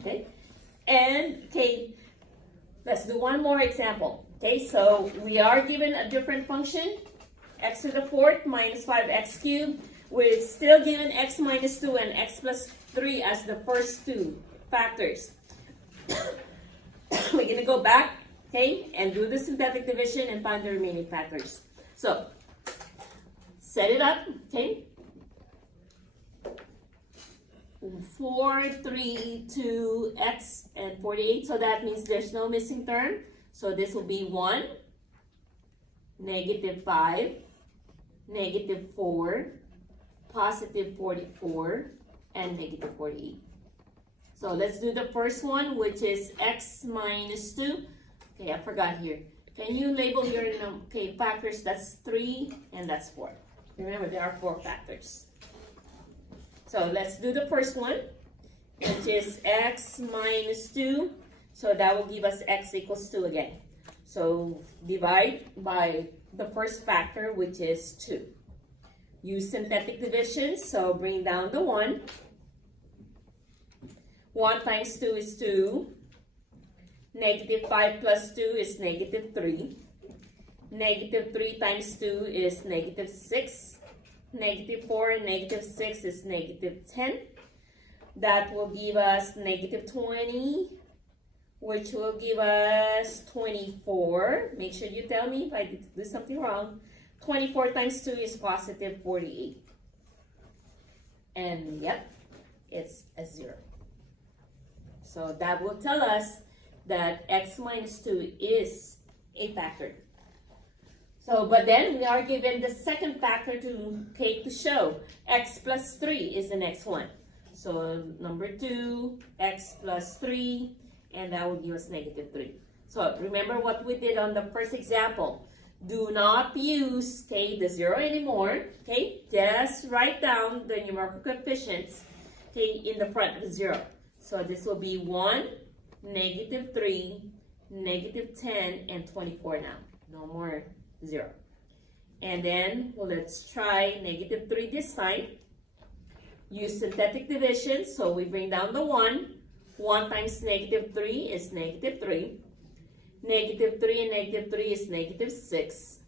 Okay, and okay, let's do one more example. Okay, so we are given a different function, x to the fourth minus 5x cubed. We're still given x minus 2 and x plus 3 as the first two factors. We're going to go back, okay, and do the synthetic division and find the remaining factors. So, set it up, okay. 4, 3, 2, x, and 48. So that means there's no missing term. So this will be 1, negative 5, negative 4, positive 44, and negative 48. So let's do the first one, which is x minus 2. Okay, I forgot here. Can you label your factors? That's 3 and that's 4. Remember, there are 4 factors. So let's do the first one, which is x minus 2. So that will give us x equals 2 again. So divide by the first factor, which is 2. Use synthetic division, so bring down the 1. 1 times 2 is 2. Negative 5 plus 2 is negative 3. Negative 3 times 2 is negative 6. Negative 4 and negative 6 is negative 10. That will give us negative 20, which will give us 24. Make sure you tell me if I do something wrong. 24 times 2 is positive 48. And yep, it's a 0. So that will tell us that x minus 2 is a factor. So, but then we are given the second factor to show x plus 3 is the next one. So number 2, x plus 3, and that will give us negative 3. So remember what we did on the first example. Do not use the 0 anymore. Just write down the numerical coefficients in the front of the 0. So this will be 1, negative 3, negative 10, and 24 now. No more 0. And then, well, let's try negative 3 this time. Use synthetic division, so we bring down the 1. 1 times negative 3 is negative 3. Negative 3 and negative 3 is negative 6.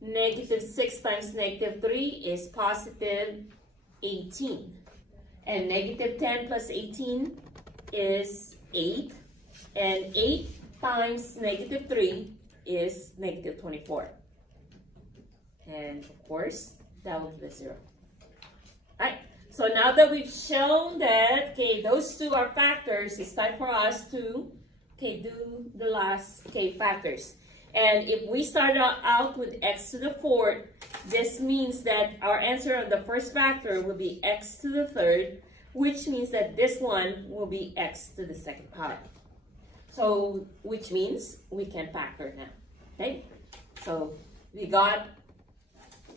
Negative 6 times negative 3 is positive 18. And negative 10 plus 18 is 8. And 8 times negative 3 is negative 24. And of course, that will be 0. Alright, so now that we've shown that, those two are factors, it's time for us to, do the last, factors. And if we start out with x to the fourth, this means that our answer on the first factor will be x to the third, which means that this one will be x to the second power. So, which means we can factor now, So, we got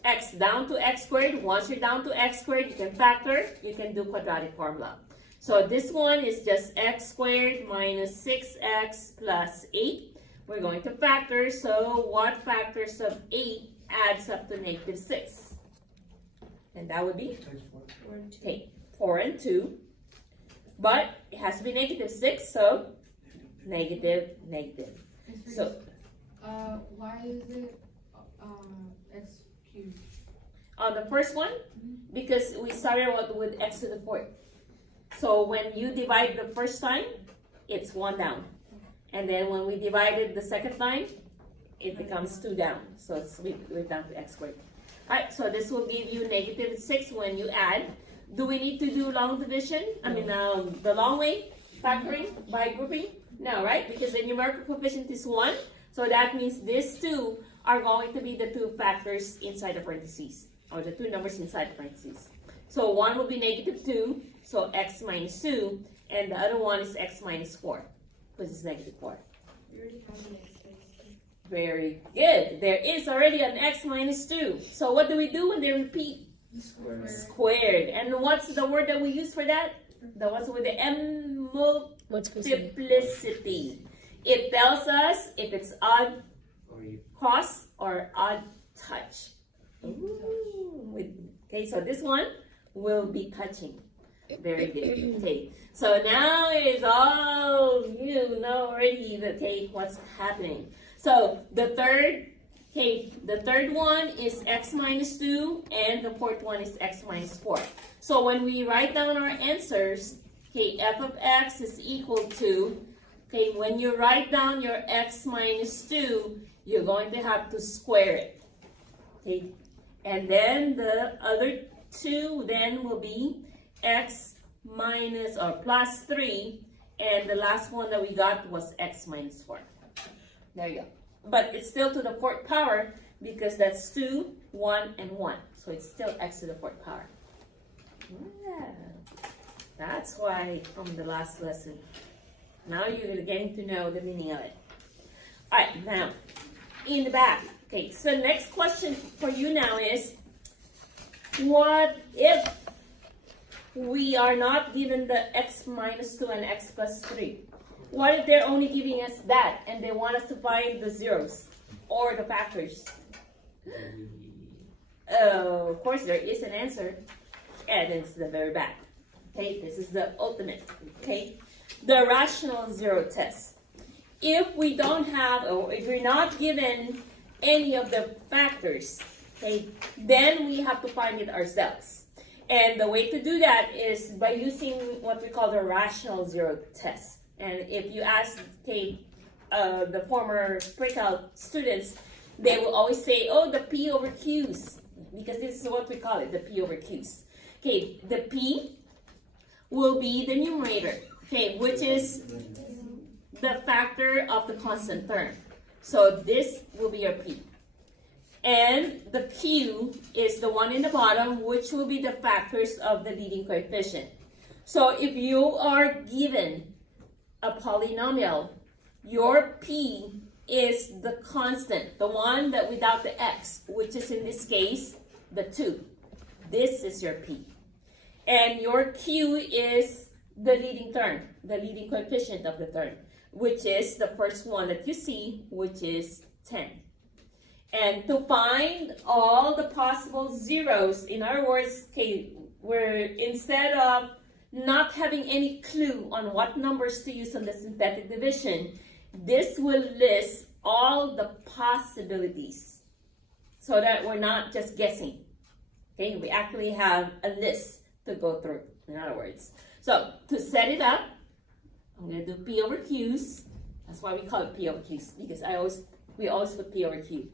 x down to x squared. Once you're down to x squared, you can factor, you can do quadratic formula. So, this one is just x squared minus 6x plus 8. We're going to factor, so what factors of 8 adds up to negative 6? And that would be 4 and 2. But it has to be negative 6, so negative. So, why is it x cubed? On the first one, because we started out with x to the fourth. So when you divide the first time, it's 1 down. And then when we divide it the second time, it becomes 2 down. So we're down to x squared. Alright, so this will give you negative 6 when you add. Do we need to do long division? The long way, factoring by grouping? No, right? Because the numerical coefficient is 1. So that means these two are going to be the two factors inside the parentheses, or the two numbers inside the parentheses. So one will be negative 2, so x minus 2, and the other one is x minus 4, because it's negative 4. You already found an x. Very good. There is already an x minus 2. So what do we do when they repeat? Squared. And what's the word that we use for that? The ones with the M, multiplicity. It tells us if it's odd cross or odd touch. Ooh. Okay, so this one will be touching. Very good. Okay. So now it's all you know already. Okay, what's happening? So the third one is x minus 2, and the fourth one is x minus 4. So when we write down our answers, okay, f of x is equal to, okay, when you write down your x minus 2, you're going to have to square it. Okay, and then the other two then will be x minus or plus 3, and the last one that we got was x minus 4. There you go. But it's still to the fourth power because that's 2, 1, and 1. So it's still x to the fourth power. Yeah. That's why from the last lesson. Now you're getting to know the meaning of it. All right, now in the back. Okay, so next question for you now is, what if we are not given the x minus 2 and x plus 3? What if they're only giving us that and they want us to find the zeros or the factors? Of course, there is an answer, and it's the very back. Okay, this is the ultimate. Okay, the rational zero test. If we don't have, or if we're not given any of the factors, okay, then we have to find it ourselves. And the way to do that is by using what we call the rational zero test. And if you ask, okay, the former breakout students, they will always say, oh, the P over Q's, because this is what we call it, the P over Q's. Okay, the P will be the numerator, okay, which is the factor of the constant term. So this will be your P. And the Q is the one in the bottom, which will be the factors of the leading coefficient. So if you are given a polynomial, your P is the constant, the one that without the x, which is in this case, the 2. This is your P. And your Q is the leading term, the leading coefficient of the term, which is the first one that you see, which is 10. And to find all the possible zeros, in other words, okay, where instead of not having any clue on what numbers to use on the synthetic division, this will list all the possibilities so that we're not just guessing. Okay, we actually have a list to go through, in other words. So to set it up, I'm going to do P over Q's. That's why we call it P over Q's, because we always put P over Q.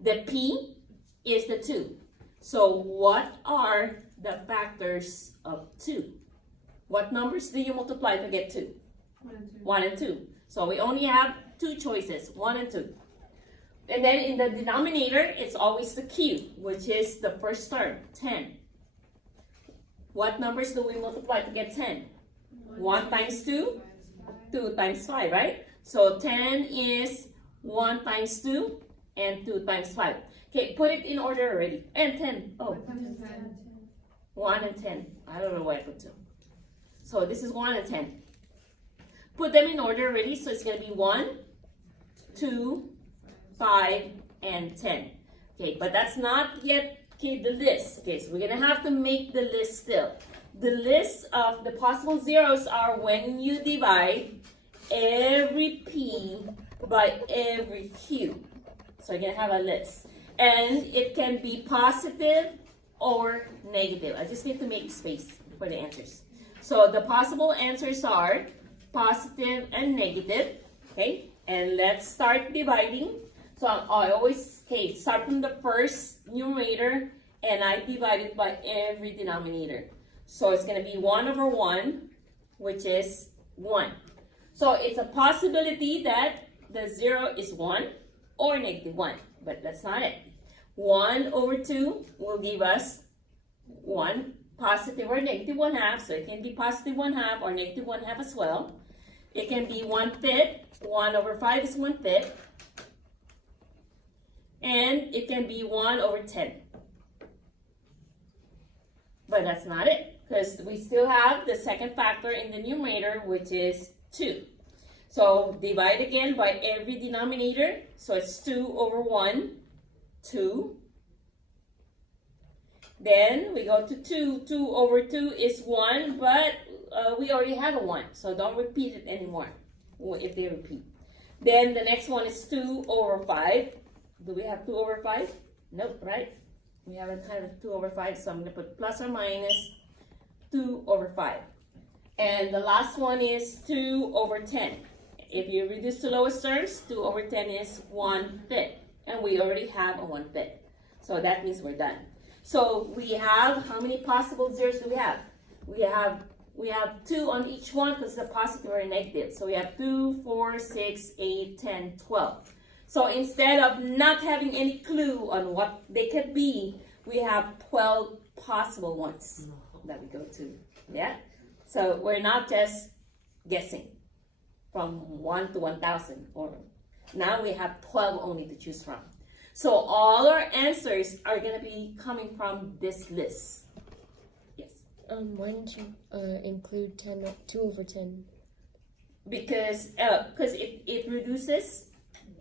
The P is the 2. So what are the factors of 2? What numbers do you multiply to get 2? 1 and 2. So we only have 2 choices, 1 and 2. And then in the denominator, it's always the Q, which is the first term, 10. What numbers do we multiply to get 10? 1 times 2? 2 times 5, right? So 10 is 1 times 2 and 2 times 5. Okay, put it in order already. And 10. Oh, 1 and 10. I don't know why I put 2. So this is 1 and 10. Put them in order already. So it's going to be 1, 2, 5, and 10. Okay, but that's not yet, okay, the list. Okay, so we're going to have to make the list still. The list of the possible zeros are when you divide every P by every Q. So you're going to have a list. And it can be positive or negative. I just need to make space for the answers. So the possible answers are positive and negative. Okay, and let's start dividing. So I always, okay, start from the first numerator and I divide it by every denominator. So it's going to be 1 over 1, which is 1. So it's a possibility that the 0 is 1 or negative 1, but that's not it. 1 over 2 will give us 1, positive or negative 1/2, so it can be positive 1/2 or negative 1/2 as well. It can be 1/5, 1 over 5 is 1/5, and it can be 1 over 10. But that's not it, because we still have the second factor in the numerator, which is 2. So divide again by every denominator. So it's 2 over 1, 2. Then we go to 2. 2 over 2 is 1, but we already have a 1, so don't repeat it anymore if they repeat. Then the next one is 2 over 5. Do we have 2 over 5? Nope, right? We haven't had 2 over 5, so I'm going to put plus or minus 2 over 5. And the last one is 2 over 10. If you reduce to lowest terms, 2 over 10 is 1/5. And we already have a 1/5. So that means we're done. So we have, how many possible zeros do we have? We have 2 on each one because it's a positive or a negative. So we have 2, 4, 6, 8, 10, 12. So instead of not having any clue on what they could be, we have 12 possible ones that we go to. Yeah? So we're not just guessing from 1 to 1,000. Or now we have 12 only to choose from. So all our answers are going to be coming from this list. Yes. Why didn't you include 2 over 10? Because it reduces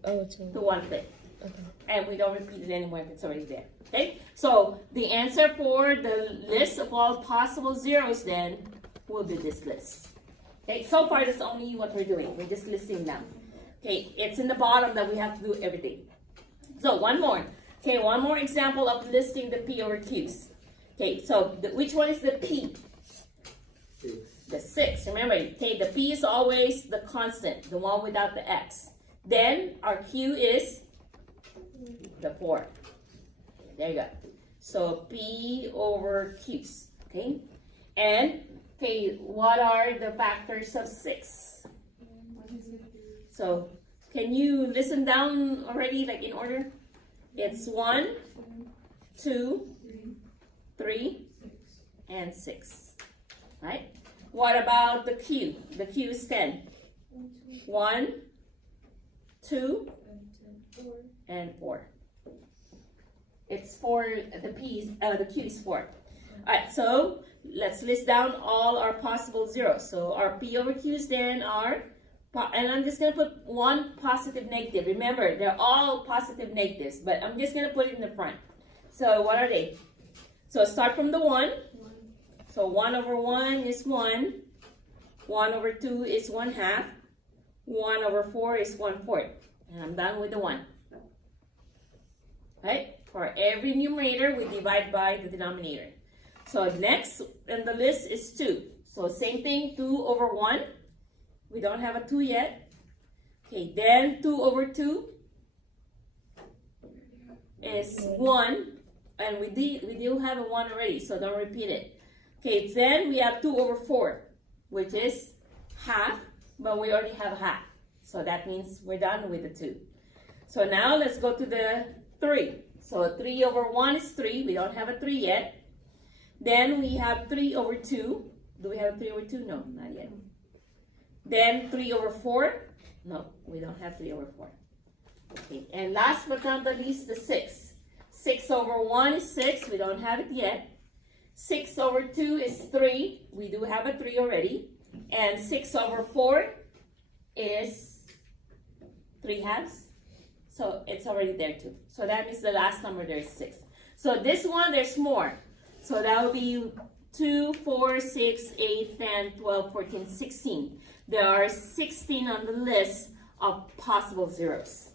Oh, 2. to 1/5. Okay. And we don't repeat it anymore if it's already there. Okay? So the answer for the list of all possible zeros then will be this list. Okay, so far that's only what we're doing. We're just listing them. Okay, it's in the bottom that we have to do everything. So one more. Okay, one more example of listing the P over Q's. Okay, so which one is the P? 6. The 6. Remember, okay, the P is always the constant, the one without the X. Then our Q is the 4. There you go. So P over Q's. Okay, and okay, what are the factors of 6? So can you listen down already, like in order? It's 1, 2, 3, and 6. Right? What about the Q? The Q is 10. 1, 2, and 4. It's 4. The Q is 4. Alright, so let's list down all our possible zeros. So our P over Q's then are, and I'm just going to put one positive negative. Remember, they're all positive negatives, but I'm just going to put it in the front. So what are they? So start from the 1. So 1 over 1 is 1. 1 over 2 is 1/2. 1 over 4 is 1/4. And I'm done with the 1. Right? For every numerator, we divide by the denominator. So next in the list is 2. So same thing, 2 over 1. We don't have a 2 yet. Okay, then 2 over 2 is 1. And we do have a 1 already, so don't repeat it. Okay, then we have 2 over 4, which is half, but we already have half. So that means we're done with the 2. So now let's go to the 3. So 3 over 1 is 3. We don't have a 3 yet. Then we have 3 over 2. Do we have a 3 over 2? No, not yet. Then 3 over 4. No, we don't have 3 over 4. Okay, and last but not the least, the 6. 6 over 1 is 6. We don't have it yet. 6 over 2 is 3. We do have a 3 already. And 6 over 4 is 3/2. So it's already there too. So that means the last number there is 6. So this one, there's more. So that will be 2, 4, 6, 8, 10, 12, 14, 16. There are 16 on the list of possible zeros.